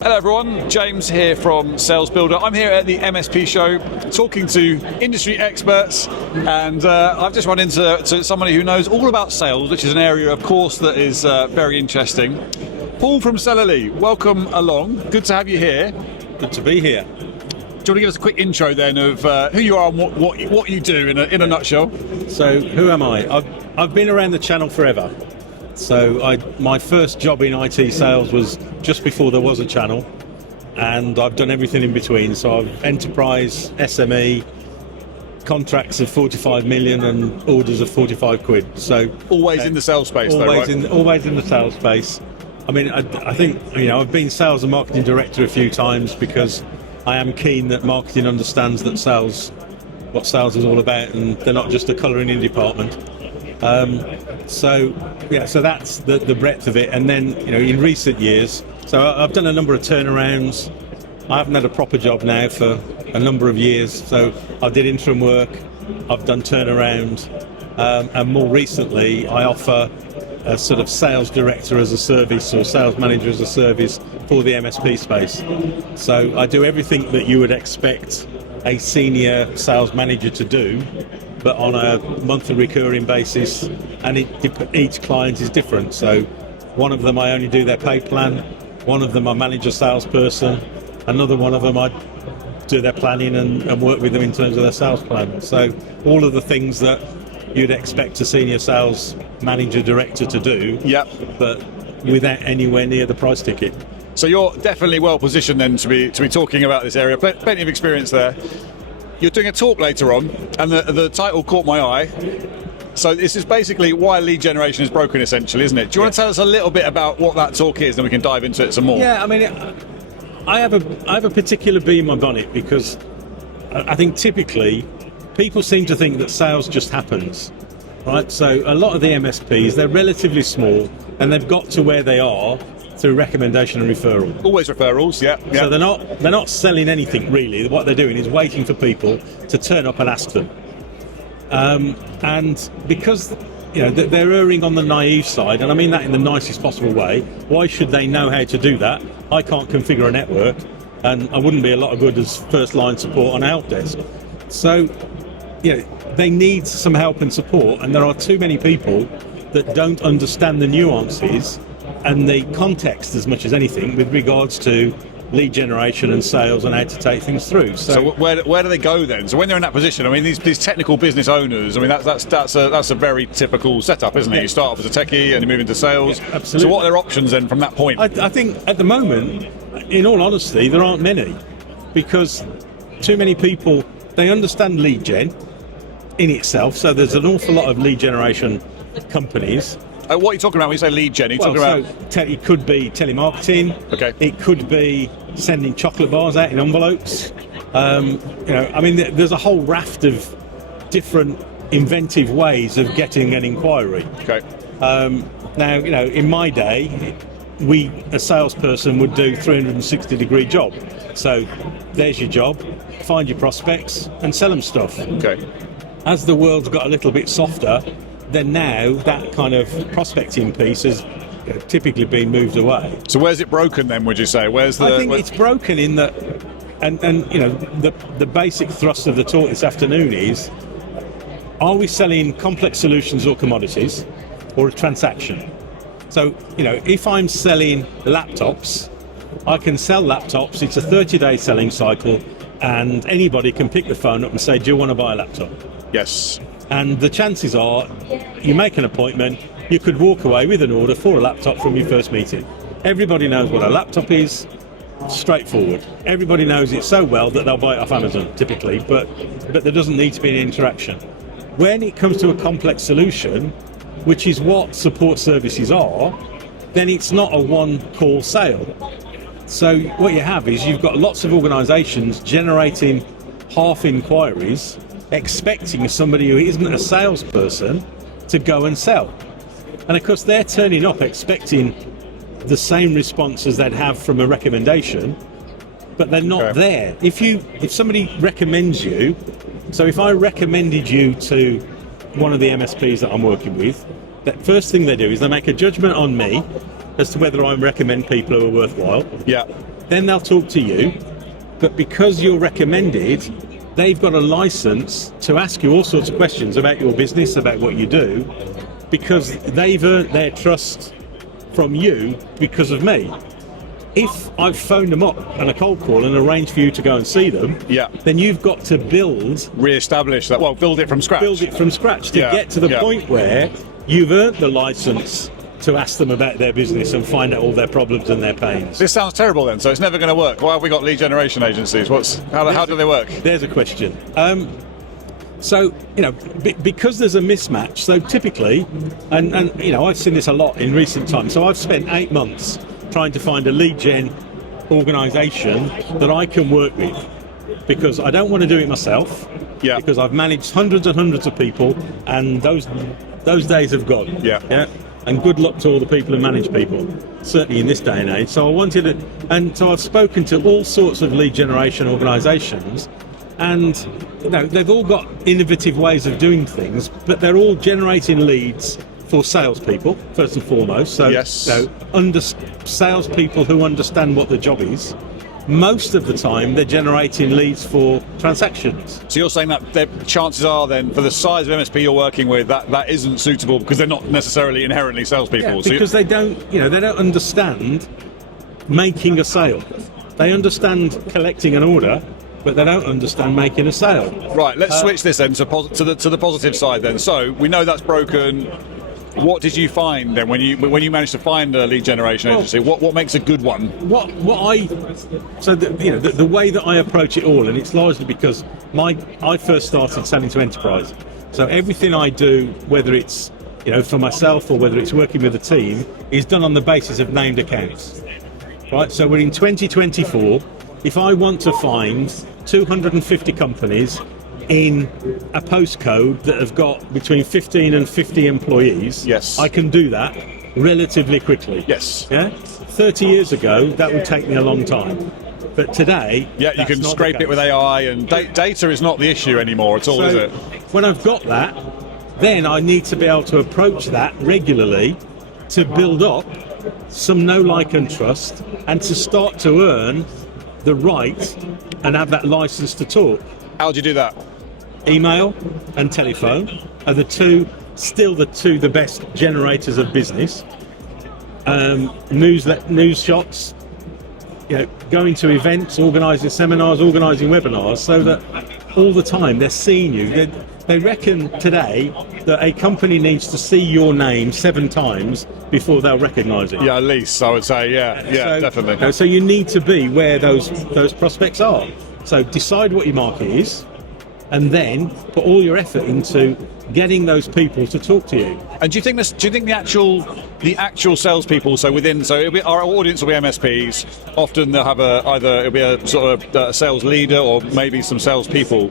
Hello everyone, James here from SalesBuildr. I'm here at the MSP show talking to industry experts, and I've just run into somebody who knows all about sales, which is an area of course that is very interesting. Paul from Salespeople, welcome along. Good to have you here. Good to be here. Do you want to give us a quick intro then of who you are and what you do in a nutshell? So who am I? I've been around the channel forever. So my first job in IT sales was just before there was a channel, and I've done everything in between. So I've enterprise, SME, contracts of 45 million and orders of 45 quid. So always in the sales space, always though, right? Always in the sales space. I mean, I think I've been sales and marketing director a few times because I am keen that marketing understands that what sales is all about, and they're not just a colouring in department. So that's the breadth of it. And then in recent years, so I've done a number of turnarounds. I haven't had a proper job now for a number of years, so I did interim work, I've done turnaround, and more recently I offer a sort of sales director as a service or sales manager as a service for the MSP space. So I do everything that you would expect a senior sales manager to do, but on a monthly recurring basis, and each client is different. So one of them I only do their pay plan, one of them I manage a salesperson, another one of them I do their planning and work with them in terms of their sales plan. So all of the things that you'd expect a senior sales manager director to do, yep, but without anywhere near the price ticket. So you're definitely well positioned then to be talking about this area. Plenty of experience there. You're doing a talk later on, and the title caught my eye. So this is basically why lead generation is broken, essentially, isn't it? Do you want to tell us a little bit about what that talk is, then we can dive into it some more? Yeah, I mean, I have a particular bee in my bonnet because I think typically people seem to think that sales just happens, right? So a lot of the MSPs, they're relatively small, and they've got to where they are through recommendation and referral. Always referrals, yeah. So they're not selling anything really. What they're doing is waiting for people to turn up and ask them. And because they're erring on the naive side, and I mean that in the nicest possible way. Why should they know how to do that? I can't configure a network, and I wouldn't be a lot of good as first line support on a help desk. So they need some help and support, and there are too many people that don't understand the nuances and the context as much as anything with regards to lead generation and sales and how to take things through. So where do they go then? So when they're in that position, I mean, these technical business owners, I mean, that's a very typical setup, isn't it? Yeah. You start off as a techie and you move into sales. Yeah, absolutely. So what are their options then from that point? I think at the moment, in all honesty, there aren't many, because too many people, they understand lead gen in itself. So there's an awful lot of lead generation companies. What are you talking about when you say lead gen? It could be telemarketing. Okay. It could be sending chocolate bars out in envelopes. I mean, there's a whole raft of different inventive ways of getting an inquiry. Okay. Now, in my day, a salesperson would do 360-degree job. So there's your job, find your prospects and sell them stuff. Okay. As the world's got a little bit softer, then now that kind of prospecting piece has typically been moved away. So where's it broken then, would you say? I think it's broken in that, and the basic thrust of the talk this afternoon is, are we selling complex solutions or commodities, or a transaction? So, if I'm selling laptops, I can sell laptops, it's a 30-day selling cycle, and anybody can pick the phone up and say, do you want to buy a laptop? Yes. And the chances are, you make an appointment, you could walk away with an order for a laptop from your first meeting. Everybody knows what a laptop is, straightforward. Everybody knows it so well that they'll buy it off Amazon, typically, but there doesn't need to be an interaction. When it comes to a complex solution, which is what support services are, then it's not a one-call sale. So what you have is you've got lots of organisations generating half inquiries, expecting somebody who isn't a salesperson to go and sell. And of course they're turning up expecting the same response as they'd have from a recommendation, but they're not there. If somebody recommends you, so if I recommended you to one of the MSPs that I'm working with, that first thing they do is they make a judgment on me as to whether I recommend people who are worthwhile. Yeah. then they'll talk to you. But because you're recommended, they've got a license to ask you all sorts of questions about your business, about what you do, because they've earned their trust from you because of me. If I've phoned them up on a cold call and arranged for you to go and see them, then you've got to re-establish that. Well, build it from scratch. Build it from scratch to get to the point where you've earned the license to ask them about their business and find out all their problems and their pains. This sounds terrible then, so it's never going to work. Why have we got lead generation agencies? How do they work? There's a question. So, because there's a mismatch, so typically, and I've seen this a lot in recent times, so I've spent 8 months trying to find a lead gen organisation that I can work with, because I don't want to do it myself, because I've managed hundreds and hundreds of people, and those days have gone. And good luck to all the people who manage people, certainly in this day and age. So I wanted it, and so I've spoken to all sorts of lead generation organisations, and they've all got innovative ways of doing things, but they're all generating leads for salespeople first and foremost. So, salespeople who understand what the job is. Most of the time, they're generating leads for transactions. So you're saying that the chances are then, for the size of MSP you're working with, that isn't suitable because they're not necessarily inherently salespeople. Because they don't understand making a sale. They understand collecting an order, but they don't understand making a sale. Right. Let's switch this then to the positive side then. So we know that's broken. What did you find then when you managed to find a lead generation agency? What makes a good one? The way that I approach it all, and it's largely because I first started selling to enterprise. So everything I do, whether it's for myself or whether it's working with a team, is done on the basis of named accounts. Right. So we're in 2024. If I want to find 250 companies in a postcode that have got between 15 and 50 employees, I can do that relatively quickly. 30 years ago, that would take me a long time. But today, you can scrape it with AI, and data is not the issue anymore at all, is it? When I've got that, then I need to be able to approach that regularly to build up some know, like and trust, and to start to earn the right and have that license to talk. How do you do that? Email and telephone are the two best generators of business. News shots, going to events, organising seminars, organising webinars, so that all the time they're seeing you. They reckon today that a company needs to see your name 7 times before they'll recognise it. At least I would say, definitely. So you need to be where those prospects are. So decide what your market is, and then put all your effort into getting those people to talk to you. And do you think the actual salespeople? So our audience will be MSPs. Often they'll have it'll be a sort of a sales leader or maybe some salespeople.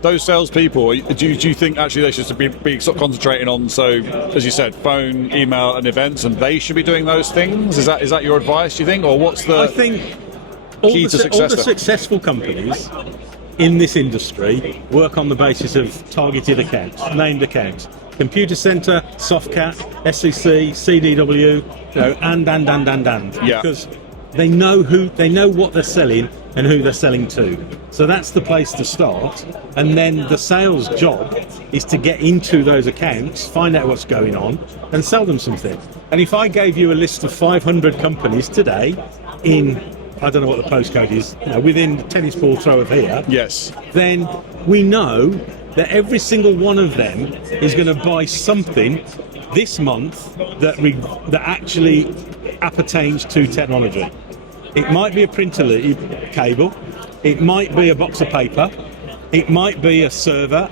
Those salespeople, do you think actually they should be sort of concentrating on, so as you said, phone, email, and events, and they should be doing those things? Is that your advice? Do you think, or what's the? I think key to success? All the successful companies in this industry work on the basis of targeted accounts, named accounts. Computer Center, Softcat, SEC, CDW, and. Because they know what they're selling and who they're selling to. So that's the place to start. And then the sales job is to get into those accounts, find out what's going on, and sell them something. And if I gave you a list of 500 companies today in, I don't know what the postcode is, within the tennis ball throw of here, then we know that every single one of them is going to buy something this month that actually appertains to technology. It might be a printer cable, it might be a box of paper, it might be a server.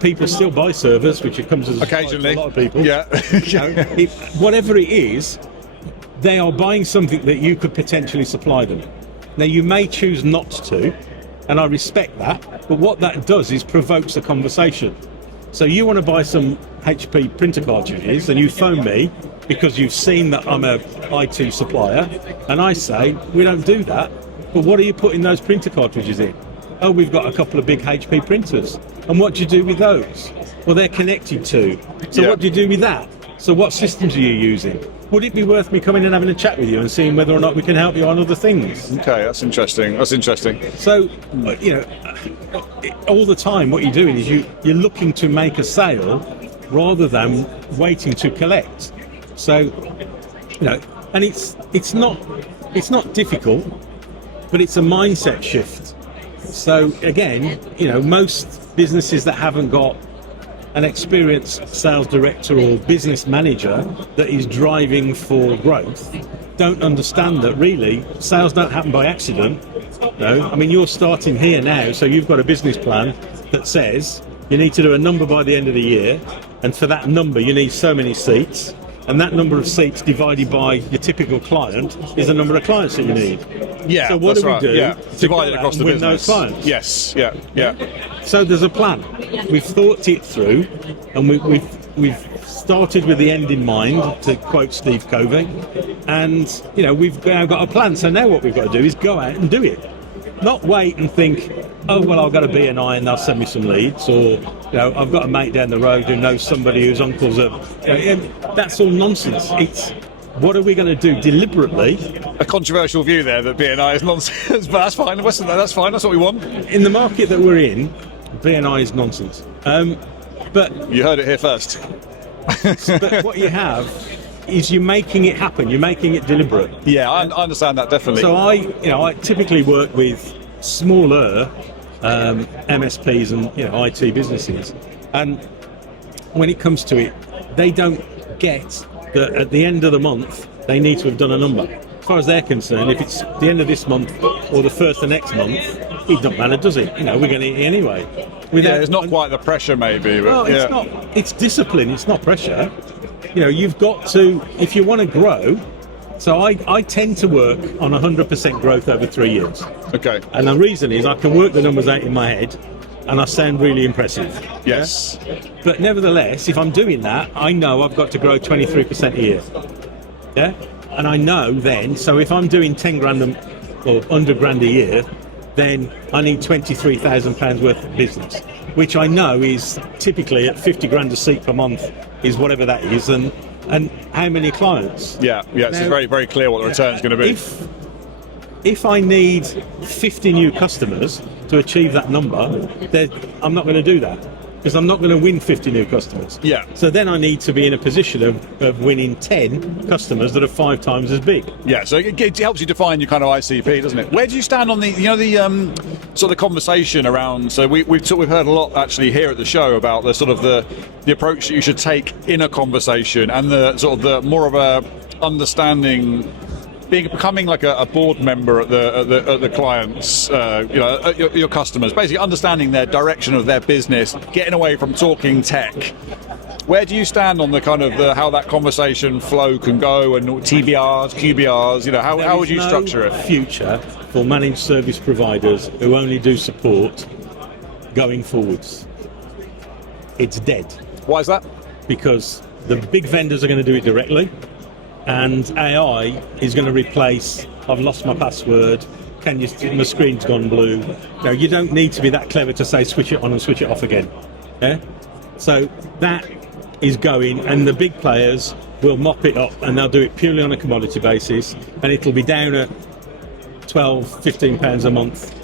People still buy servers, which it comes as occasionally a lot of people. Whatever it is, they are buying something that you could potentially supply them. Now, you may choose not to, and I respect that, but what that does is provokes a conversation. So you want to buy some HP printer cartridges, and you phone me because you've seen that I'm a IT supplier, and I say, we don't do that, but what are you putting those printer cartridges in? Oh, we've got a couple of big HP printers. And what do you do with those? Well, they're connected to. So what do you do with that? So what systems are you using? would it be worth me coming and having a chat with you and seeing whether or not we can help you on other things? Okay, that's interesting. So, all the time what you're doing is you're looking to make a sale rather than waiting to collect. So, and it's not difficult, but it's a mindset shift. So again, most businesses that haven't got an experienced sales director or business manager that is driving for growth don't understand that really sales don't happen by accident. No, I mean, you're starting here now, so you've got a business plan that says you need to do a number by the end of the year, and for that number you need so many seats, and that number of seats divided by your typical client is the number of clients that you need. Yeah, so what that's do we right. do Yeah. to Divide it go across out the and win business. those clients? Yes, yeah. So there's a plan. We've thought it through, and we've started with the end in mind, to quote Steve Covey, and we've now got a plan. So now what we've got to do is go out and do it. Not wait and think, oh well, I've got a BNI and they'll send me some leads, or I've got a mate down the road who knows somebody whose uncle's a. That's all nonsense. It's what are we going to do deliberately? A controversial view there that BNI is nonsense, but that's fine. That's fine. That's what we want. In the market that we're in, BNI is nonsense. But you heard it here first. But what you have is you're making it happen. You're making it deliberate. Yeah, I understand that definitely. So I typically work with smaller MSPs and IT businesses, and when it comes to it, they don't get that at the end of the month they need to have done a number. As far as they're concerned, if it's the end of this month or the first of next month, it doesn't matter, does it? We're going to eat it anyway. It's not quite the pressure, maybe. But well, it's not. It's discipline. It's not pressure. You've got to, if you want to grow. So I tend to work on 100% growth over 3 years. Okay. And the reason is I can work the numbers out in my head, and I sound really impressive. Yes. Yeah? But nevertheless, if I'm doing that, I know I've got to grow 23% a year. Yeah. And I know then. So if I'm doing 10 grand or 100 grand a year, then I need £23,000 worth of business, which I know is typically at 50 grand a seat per month, is whatever that is, and how many clients. Yeah, so it's very, very clear what the return's going to be. If I need 50 new customers to achieve that number, then I'm not going to do that, because I'm not going to win 50 new customers. Yeah. So then I need to be in a position of winning 10 customers that are 5 times as big. Yeah, so it helps you define your kind of ICP, doesn't it? Where do you stand on the sort of conversation around? So we've heard a lot actually here at the show about the sort of the approach that you should take in a conversation, and the sort of the more of a understanding, becoming like a board member at the clients, your customers, basically understanding their direction of their business, getting away from talking tech. Where do you stand on the kind of how that conversation flow can go, and TBRs, QBRs? How would you structure it? Future for managed service providers who only do support going forwards. It's dead. Why is that? Because the big vendors are going to do it directly, and AI is going to replace, I've lost my password, my screen's gone blue. No, you don't need to be that clever to say switch it on and switch it off again. Yeah? So that is going, and the big players will mop it up, and they'll do it purely on a commodity basis, and it'll be down at £12-15 a month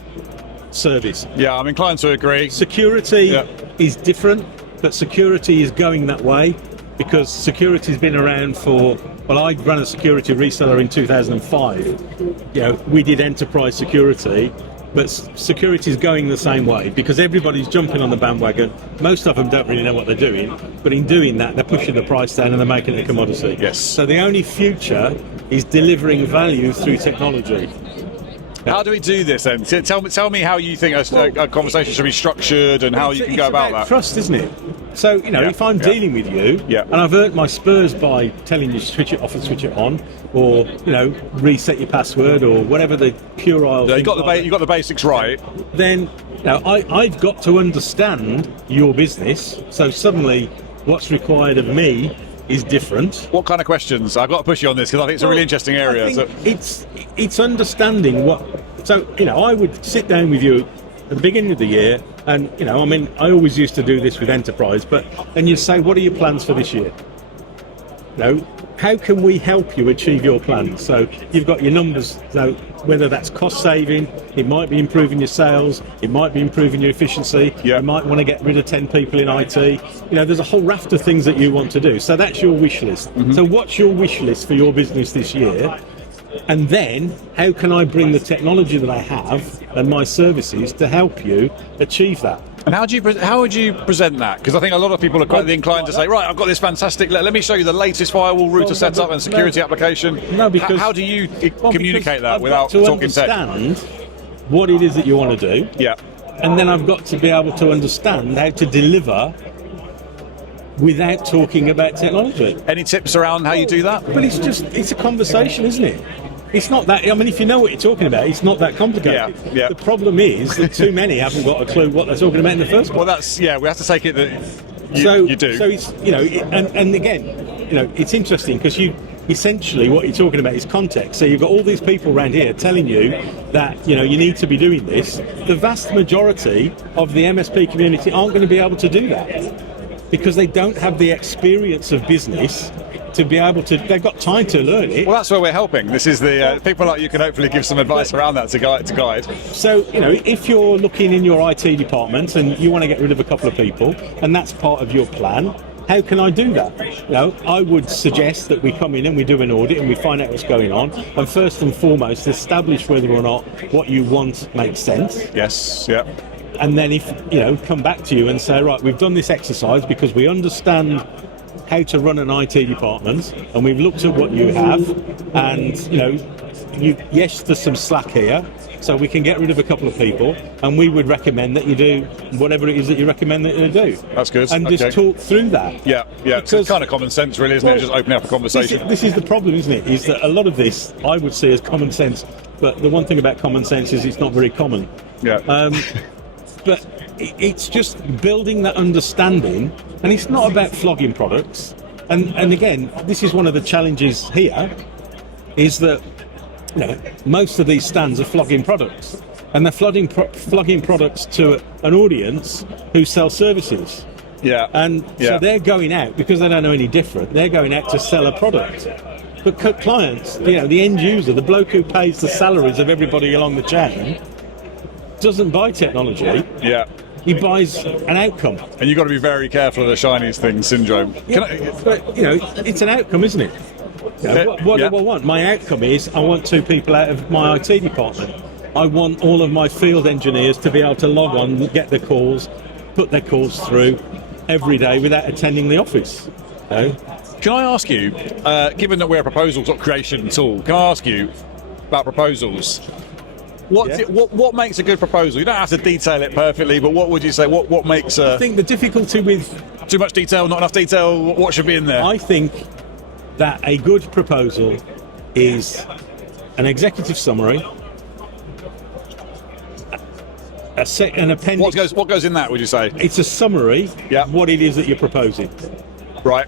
service. Yeah, I'm inclined to agree. Security is different, but security is going that way because security's been around for, well, I ran a security reseller in 2005. We did enterprise security, but security is going the same way because everybody's jumping on the bandwagon. Most of them don't really know what they're doing, but in doing that, they're pushing the price down and they're making it a commodity. Yes. So the only future is delivering value through technology. How do we do this then? Tell me how you think a conversation should be structured and how you can go about that. Trust, isn't it? So, if I'm dealing with you and I've earned my spurs by telling you to switch it off and switch it on, or, reset your password or whatever the puerile... You got the basics right. Then, I've got to understand your business. So suddenly what's required of me is different. What kind of questions? I've got to push you on this because I think it's a really interesting area. I think it's understanding what. So I would sit down with you at the beginning of the year, and I always used to do this with enterprise, but then you say, what are your plans for this year? how can we help you achieve your plan? So you've got your numbers, so whether that's cost saving, it might be improving your sales, it might be improving your efficiency, you might want to get rid of 10 people in IT. There's a whole raft of things that you want to do. So that's your wish list. So what's your wish list for your business this year? And then how can I bring the technology that I have and my services to help you achieve that? And how would you present that? Because I think a lot of people are quite inclined to say, right, I've got this fantastic, let me show you the latest firewall router setup and security application. No, because how do you communicate that without to talking tech? Understand what it is that you want to do. Yeah. And then I've got to be able to understand how to deliver without talking about technology. Any tips around how you do that? But it's a conversation, isn't it? It's not that, if you know what you're talking about, it's not that complicated. Yeah. The problem is that too many haven't got a clue what they're talking about in the first place. Well, we have to take it that you do. So it's, and again, it's interesting because essentially what you're talking about is context. So you've got all these people around here telling you that, you need to be doing this. The vast majority of the MSP community aren't going to be able to do that because they don't have the experience of business to be able to, they've got time to learn it. Well, that's where we're helping. This is the people like you can hopefully give some advice around that to guide. So, if you're looking in your IT department and you want to get rid of a couple of people, and that's part of your plan, how can I do that? I would suggest that we come in and we do an audit and we find out what's going on, and first and foremost, establish whether or not what you want makes sense. Yes, yeah. And then come back to you and say, right, we've done this exercise because we understand how to run an IT department, and we've looked at what you have, and yes, there's some slack here, so we can get rid of a couple of people, and we would recommend that you do whatever it is that you recommend that you do. That's good. And just talk through that. Yeah. Because, it's kind of common sense, really, isn't it? Just opening up a conversation. This is the problem, isn't it? Is that a lot of this I would see as common sense, but the one thing about common sense is it's not very common. Yeah. But it's just building that understanding, and it's not about flogging products. And again, this is one of the challenges here, is that most of these stands are flogging products, and they're flogging products to an audience who sell services. Yeah. And so they're going out because they don't know any different. They're going out to sell a product. But clients, the end user, the bloke who pays the salaries of everybody along the chain, doesn't buy technology. Yeah. He buys an outcome. And you've got to be very careful of the shiny thing syndrome. But it's an outcome, isn't it? What do I want? My outcome is I want 2 people out of my IT department. I want all of my field engineers to be able to log on, get their calls, put their calls through every day without attending the office. Can I ask you, given that we're a proposal creation tool, can I ask you about proposals? What makes a good proposal? You don't have to detail it perfectly, but what would you say? What makes I think the difficulty with too much detail, not enough detail? What should be in there? I think that a good proposal is an executive summary, an appendix. What goes in that? Would you say it's a summary of what it is that you're proposing? Right.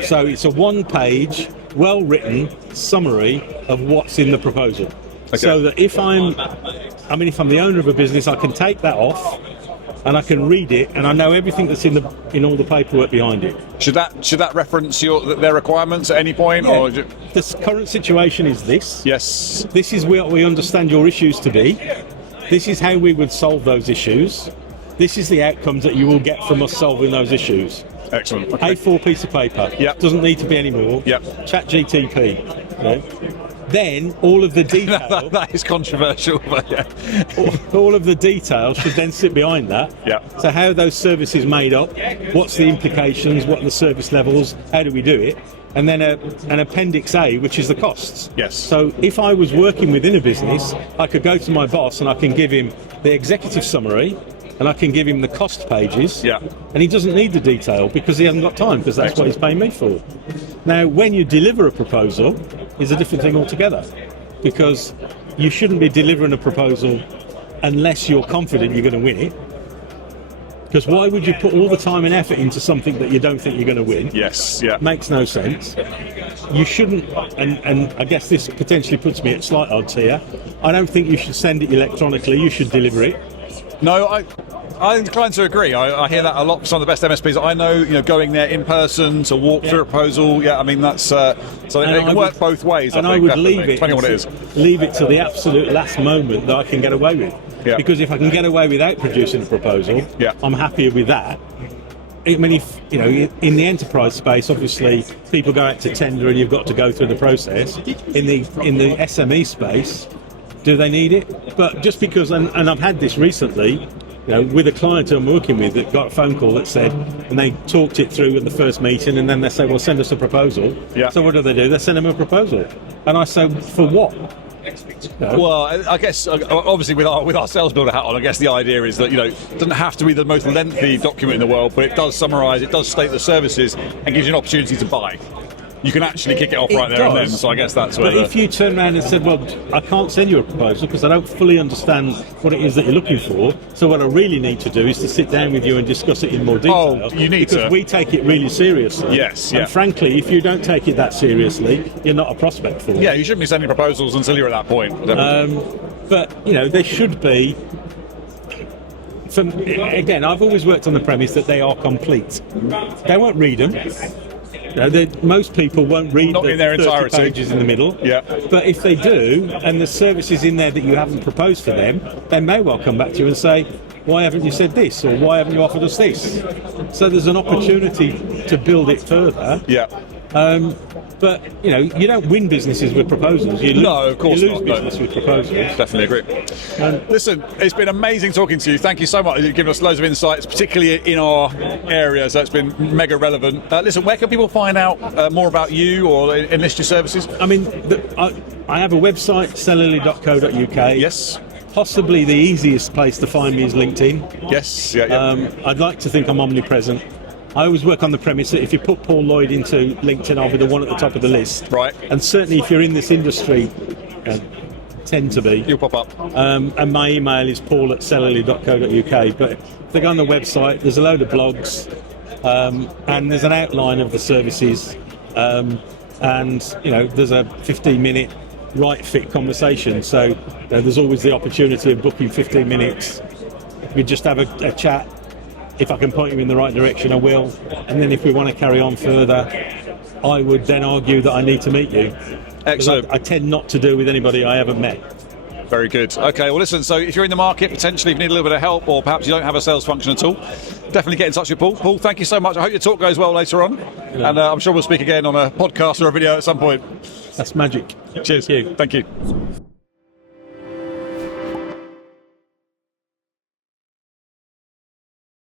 So it's a 1-page, well-written summary of what's in the proposal. Okay. So that if I'm the owner of a business, I can take that off and I can read it, and I know everything that's in all the paperwork behind it. Should that reference their requirements at any point? Yeah. Or the current situation is this. Yes. This is what we understand your issues to be. This is how we would solve those issues. This is the outcomes that you will get from us solving those issues. Excellent. Okay. A4 piece of paper. Yep. Doesn't need to be any more. Yep. ChatGTP. Then all of the detail. that is controversial, but yeah. all of the detail should then sit behind that. Yeah. So how are those services made up? What's the implications? What are the service levels? How do we do it? And then an Appendix A, which is the costs. Yes. So if I was working within a business, I could go to my boss and I can give him the executive summary, and I can give him the cost pages. Yeah. And he doesn't need the detail because he hasn't got time, because that's what he's paying me for. Now, when you deliver a proposal, is a different thing altogether, because you shouldn't be delivering a proposal unless you're confident you're going to win it. Because why would you put all the time and effort into something that you don't think you're going to win? Yes, yeah. Makes no sense. You shouldn't, and I guess this potentially puts me at slight odds here, I don't think you should send it electronically, you should deliver it. No, I'm inclined to agree. I hear that a lot from some of the best MSPs that I know. Going there in person to walk through a proposal. Yeah, I mean that's so it can work both ways. And I think, would definitely, leave it, depending on what it is. leave it to the absolute last moment that I can get away with. Yeah. Because if I can get away without producing a proposal, I'm happier with that. I mean, if in the enterprise space, obviously people go out to tender and you've got to go through the process. In the SME space, do they need it? But just because, and I've had this recently, with a client I'm working with that got a phone call that said, and they talked it through at the first meeting, and then they say, well, send us a proposal. Yeah. So what do? They send them a proposal, and I say, for what? No. Well, I guess obviously with our SalesBuildr hat on, I guess the idea is that it doesn't have to be the most lengthy document in the world, but it does summarise, it does state the services, and gives you an opportunity to buy. You can actually kick it off right there and then. So I guess that's where. But if you turn around and said, "Well, I can't send you a proposal because I don't fully understand what it is that you're looking for. So what I really need to do is to sit down with you and discuss it in more detail." Oh, you need because to. we take it really seriously. Yes. And frankly, if you don't take it that seriously, you're not a prospect for it. Yeah, you shouldn't be sending proposals until you're at that point. But there should be. Again, I've always worked on the premise that they are complete. They won't read them. Most people won't read Not the in their 30 entirety. pages in the middle. Yeah. But if they do, and there's services in there that you haven't proposed for them, they may well come back to you and say, why haven't you said this? Or why haven't you offered us this? So there's an opportunity to build it further. Yeah. But you don't win businesses with proposals. You lose, No, of course you lose not, business with proposals. Definitely agree. Listen, it's been amazing talking to you. Thank you so much. You've given us loads of insights, particularly in our area, so it's been mega relevant. Listen, where can people find out more about you or enlist your services? I mean, I have a website, cellularly.co.uk. Yes. Possibly the easiest place to find me is LinkedIn. Yes. Yeah. I'd like to think I'm omnipresent. I always work on the premise that if you put Paul Lloyd into LinkedIn, I'll be the one at the top of the list. Right. And certainly if you're in this industry, tend to be. You'll pop up. And my email is paul@cellularly.co.uk. But if they go on the website, there's a load of blogs, and there's an outline of the services, and there's a 15-minute right fit conversation. So there's always the opportunity of booking 15 minutes. We just have a chat. If I can point you in the right direction, I will. And then if we want to carry on further, I would then argue that I need to meet you. Excellent. I tend not to do with anybody I haven't met. Very good. Okay, well listen, so if you're in the market, potentially if you need a little bit of help, or perhaps you don't have a sales function at all, definitely get in touch with Paul. Paul, thank you so much. I hope your talk goes well later on. Yeah. And I'm sure we'll speak again on a podcast or a video at some point. That's magic. Cheers. Thank you.